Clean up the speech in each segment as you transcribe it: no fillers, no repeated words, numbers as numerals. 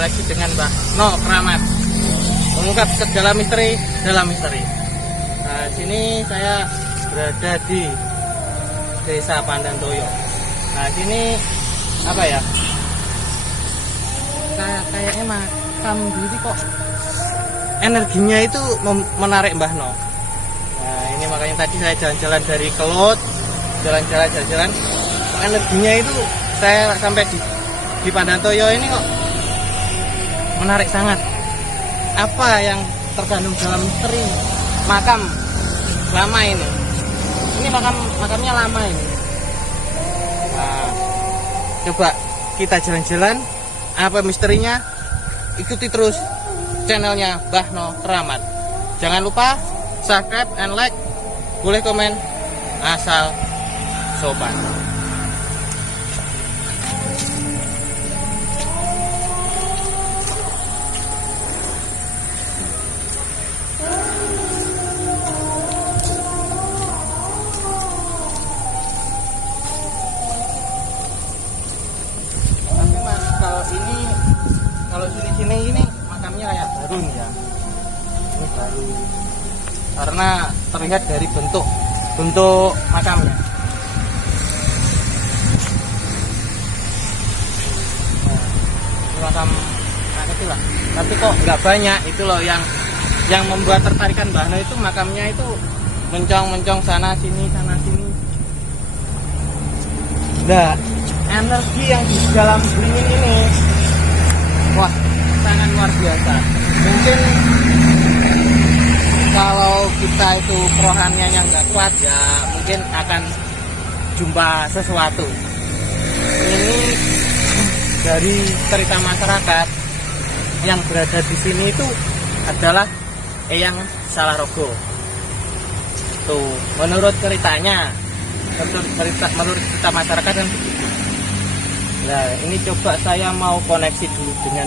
lagi dengan Mbah No Kramat, mengungkap segala misteri dalam misteri. Nah, sini saya berada di Desa Pandantoyo. Nah, sini apa ya? Kayaknya makam diri kok energinya itu menarik Mbah No. Nah, ini makanya tadi saya jalan-jalan dari Kelut, jalan-jalan, energinya itu saya sampai di Pandantoyo ini kok menarik sangat. Apa yang terkandung dalam misteri makam lama ini? Ini makamnya lama ini. Nah, coba kita jalan-jalan. Apa misterinya? Ikuti terus channelnya Mbah No Kramat. Jangan lupa subscribe and like. Boleh komen asal sopan. Kalau sini ini makamnya kayak baru nih ya. Ini baru karena terlihat dari bentuk makamnya. Nah, ini makam itu lah. Tapi kok nggak banyak, itu loh yang membuat tertarikan Mbah No itu makamnya itu mencong sana sini. Nah, energi yang di dalam beringin ini, wah, sangat luar biasa. Mungkin kalau kita itu kerohaniannya nggak kuat ya, mungkin akan jumpa sesuatu. Ini dari cerita masyarakat yang berada di sini itu adalah Eyang Salarogo. Tuh, menurut ceritanya, menurut cerita masyarakat kan begitu. Nah, ini coba saya mau koneksi dulu dengan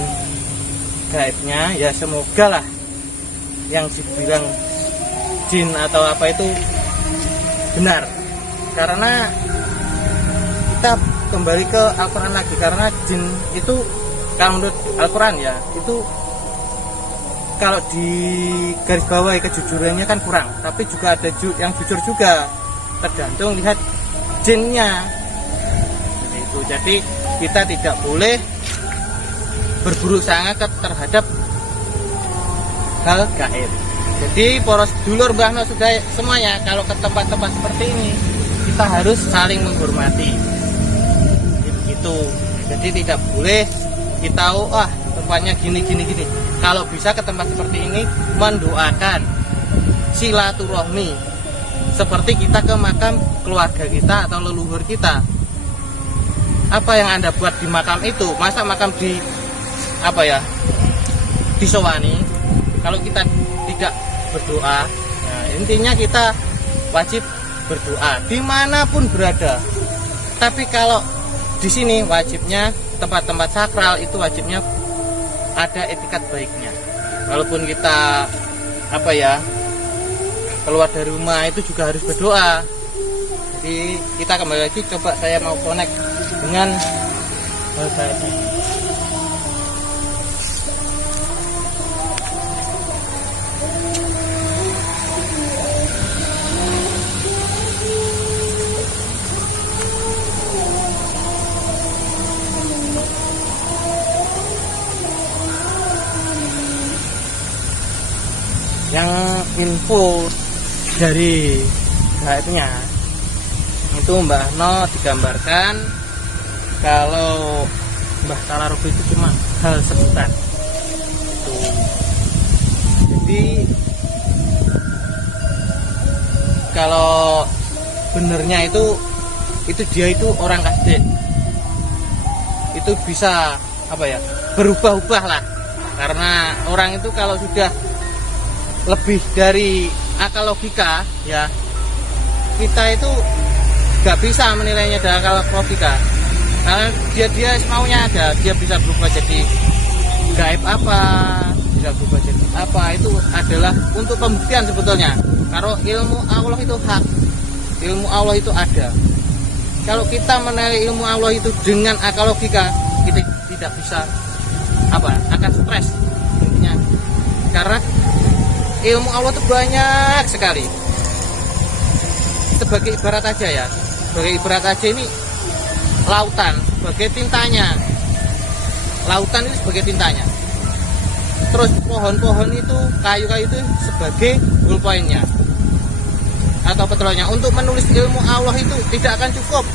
gaibnya, ya semoga lah yang dibilang jin atau apa itu benar. Karena kita kembali ke Al-Quran lagi, karena jin itu kalau menurut Al-Quran ya, itu kalau di garis bawah kejujurannya kan kurang, tapi juga ada yang jujur juga, tergantung lihat jinnya. Jadi kita tidak boleh berburu sangat terhadap hal gaib. Jadi poros dulur Mbah No sudah semuanya, kalau ke tempat-tempat seperti ini kita harus saling menghormati. Gitu. Jadi tidak boleh kita tempatnya gini. Kalau bisa ke tempat seperti ini mendoakan silaturahmi, seperti kita ke makam keluarga kita atau leluhur kita. Apa yang Anda buat di makam itu, masa makam disowani kalau kita tidak berdoa. Nah, intinya kita wajib berdoa dimanapun berada. Tapi kalau di sini wajibnya tempat-tempat sakral itu wajibnya ada etikat baiknya. Walaupun kita keluar dari rumah itu juga harus berdoa. Jadi kita kembali lagi, coba saya mau connect dengan tadi. Yang info dari gaibnya itu Mbah No digambarkan kalau Mbah Salarogo itu cuma hal sebutan. Jadi kalau benernya itu dia itu orang kasdek. Itu bisa berubah-ubah lah. Karena orang itu kalau sudah lebih dari akal logika ya, kita itu nggak bisa menilainya dari akal logika. Karena dia maunya ada, dia bisa berubah jadi gaib apa, bisa berubah jadi apa, itu adalah untuk pembuktian sebetulnya. Kalau ilmu Allah itu hak, ilmu Allah itu ada. Kalau kita menilai ilmu Allah itu dengan akal logika, kita tidak bisa akan stres intinya, karena ilmu Allah itu banyak sekali. Sebagai ibarat aja ya, sebagai ibarat aja ini lautan sebagai tintanya, lautan itu sebagai tintanya, terus pohon-pohon itu, kayu-kayu itu sebagai ballpointnya atau petrolnya. Untuk menulis ilmu Allah itu tidak akan cukup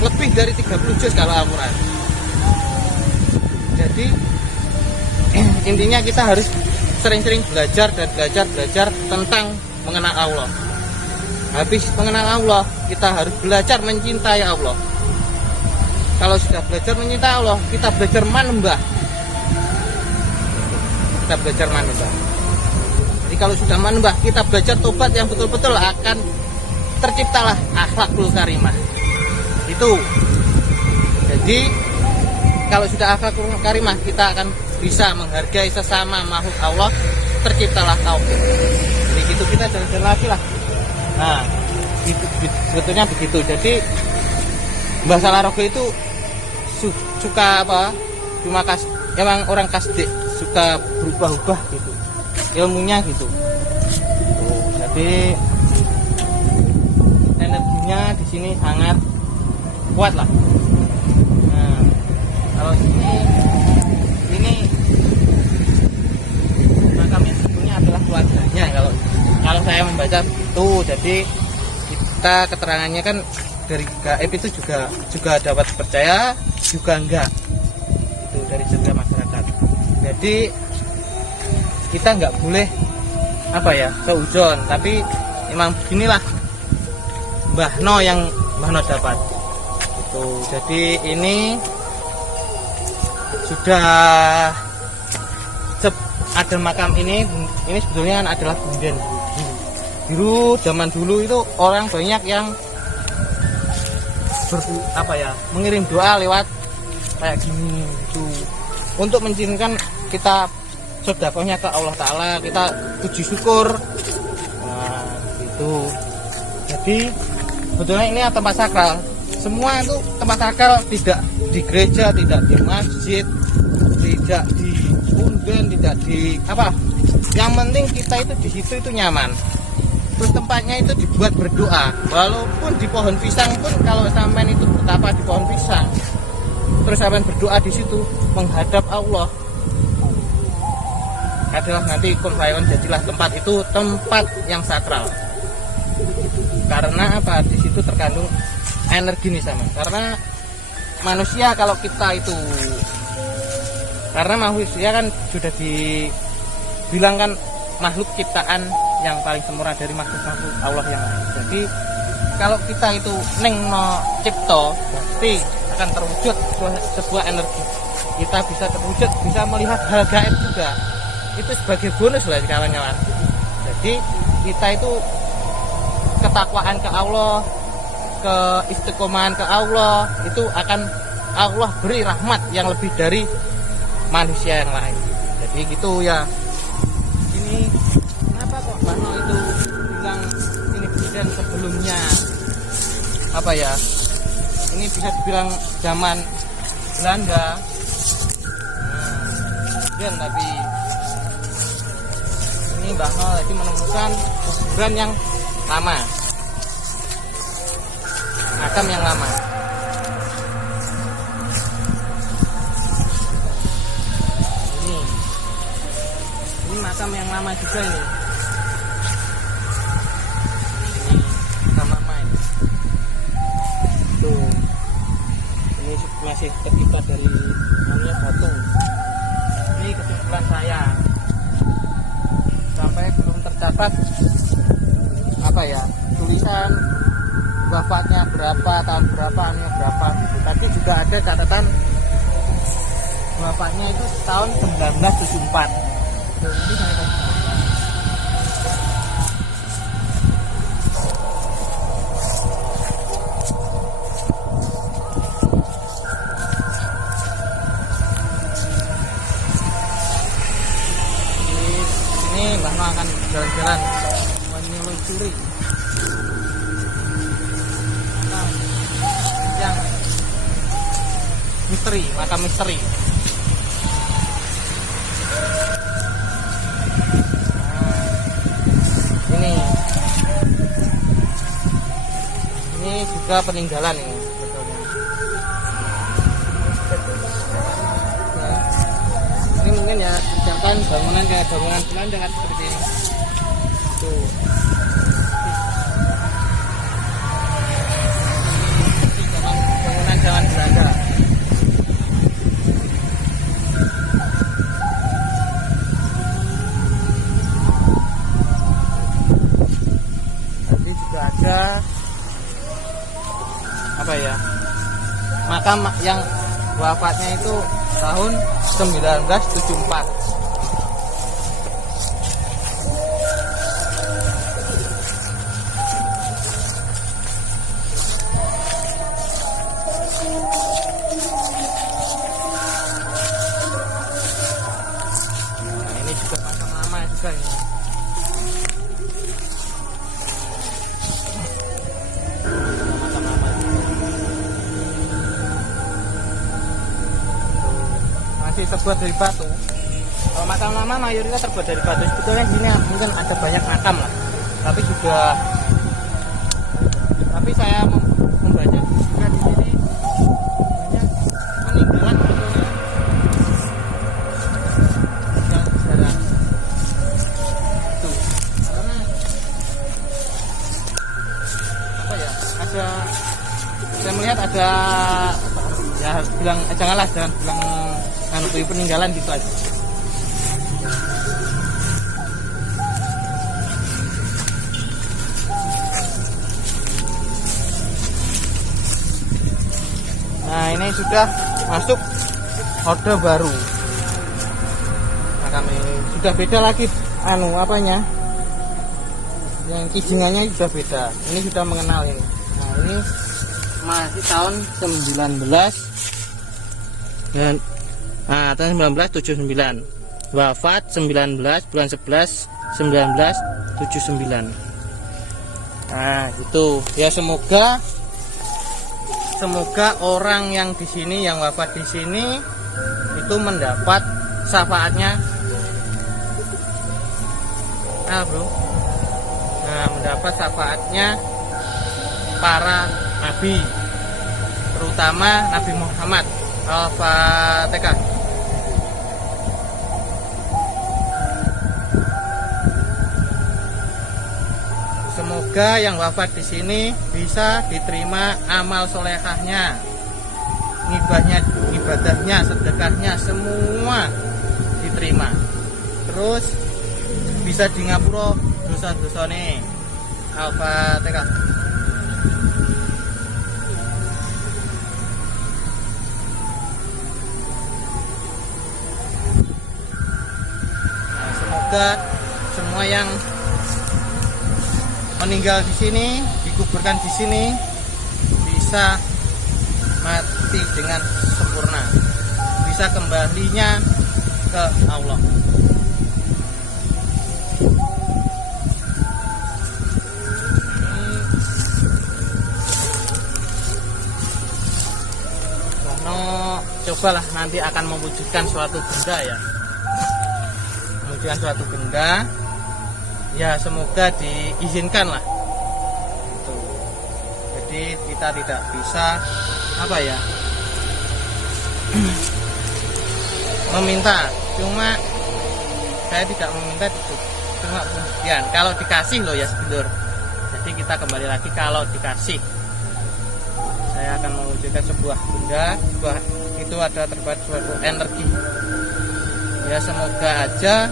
lebih dari 30 juz kalau Al-Quran. Jadi intinya kita harus sering-sering belajar tentang mengenal Allah. Habis mengenal Allah, kita harus belajar mencintai Allah. Kalau sudah belajar mencintai Allah, kita belajar manembah. Jadi kalau sudah manembah, kita belajar tobat yang betul-betul, akan terciptalah akhlakul karimah. Itu. Jadi kalau sudah akhlakul karimah, kita akan bisa menghargai sesama makhluk Allah, terciptalah tauhid. Jadi gitu, kita jalan-jalan lagi lah. Nah, gitu, sebetulnya begitu. Jadi Mbah Salarogo itu suka apa? Cuma emang orang kasdik, suka berubah-ubah gitu. Ilmunya gitu. Jadi energinya di sini sangat kuat lah. Nah, kalau ini makamnya sebetulnya adalah keluarganya kalau saya membaca itu. Jadi kita keterangannya kan dari gaib itu juga dapat percaya, juga enggak. Itu dari cerita masyarakat. Jadi kita enggak boleh seujon, tapi memang beginilah Mbah No dapat. Itu. Jadi ini sudah ada makam ini sebetulnya adalah bunden. Dulu zaman dulu itu orang banyak yang mengirim doa lewat kayak gini itu untuk mencintakan kita sedekahnya ke Allah Ta'ala, kita puji syukur. Nah, gitu. Jadi sebetulnya ini tempat sakral. Semua itu tempat sakral, tidak di gereja, tidak di masjid, tidak di punden, tidak di Yang penting kita itu di situ itu nyaman. Terus tempatnya itu dibuat berdoa. Walaupun di pohon pisang pun, kalau sampean itu betapa di pohon pisang, terus sampean berdoa di situ menghadap Allah, adalah nanti kun fayaun, jadilah tempat itu tempat yang sakral. Karena apa? Di situ terkandung energi nih sama. Karena manusia kalau kita itu, karena manusia kan sudah dibilangkan makhluk ciptaan yang paling sempurna dari makhluk-makhluk Allah yang lain. Jadi kalau kita itu no cipto, pasti akan terwujud sebuah energi. Kita bisa terwujud, bisa melihat hal gaib juga. Itu sebagai bonus lah kawan-kawan. Jadi kita itu ketakwaan ke Allah, keistiqomahan ke Allah, itu akan Allah beri rahmat yang lebih dari manusia yang lain. Jadi gitu ya. Ini kenapa kok Bano itu bilang ini presiden sebelumnya ini bisa dibilang zaman Belanda. Kemudian tapi ini Bano tadi menemukan kuburan yang lama, makam yang lama. Ini makam yang lama juga ini. Makam lama ini. Tuh. Ini masih terlibat dari batu. Ini kesimpulan saya. Sampai belum tercatat tulisan wafatnya berapa, tahun berapa, anunya berapa gitu. Tapi juga ada catatan wafatnya itu tahun 1974. Ini saya kasih. Ini Mbah No akan jalan-jalan menelusuri yang misteri, makam misteri. Ini juga peninggalan ini sebetulnya. Ini mungkin ya misalkan bangunan kayak bangunan Belanda kan seperti ini. Tuh. Bangunan zaman Belanda. Tadi juga ada apa ya, makam yang wafatnya itu tahun 1974. Nah, ini juga makam lama juga ini. Masih terbuat dari batu. Kalau makam lama mayoritas terbuat dari batu. Sebetulnya sini mungkin ada banyak makam lah, tapi saya membaca juga di sini banyak peninggalan sebetulnya yang sejarah itu. Karena apa ya, saya melihat ada ya, jangan bilang peninggalan gitu aja. Nah, ini sudah masuk Orde Baru. Nah, kami sudah beda lagi apanya. Yang kijingannya sudah beda. Ini sudah mengenal ini. Nah, ini masih tahun 19 dan tahun 1979. Wafat 19 bulan 11 1979. Nah, itu ya, semoga orang yang di sini, yang wafat di sini itu mendapat syafaatnya. Mendapat syafaatnya para nabi, terutama Nabi Muhammad. Al-Fatihah. Semoga yang wafat di sini bisa diterima amal solehahnya, ibadahnya, sedekahnya, semua diterima. Terus bisa di ngapura dosa-dosane. Al-Fatihah. Semoga semua yang meninggal di sini, dikuburkan di sini, bisa mati dengan sempurna, bisa kembalinya ke Allah. Cobalah nanti akan mewujudkan suatu benda ya. Suatu benda ya, semoga diizinkan lah itu. Jadi kita tidak bisa meminta, cuma saya tidak meminta itu, cuma kemudian kalau dikasih loh ya sedulur. Jadi kita kembali lagi, kalau dikasih saya akan mewujudkan sebuah benda, itu ada terdapat suatu energi ya, semoga aja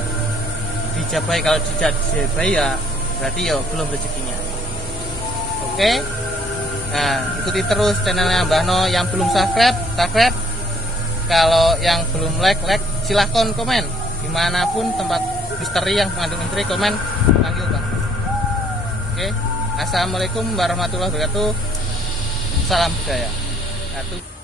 dijabai. Kalau tidak dijabai ya berarti ya belum rezekinya. Oke. Nah, ikuti terus channelnya Mbah No. Yang belum subscribe. Kalau yang belum like, silahkan komen. Dimanapun tempat misteri yang mengandung misteri, komen panggil Bang. Oke. Assalamualaikum warahmatullahi wabarakatuh. Salam budaya. 1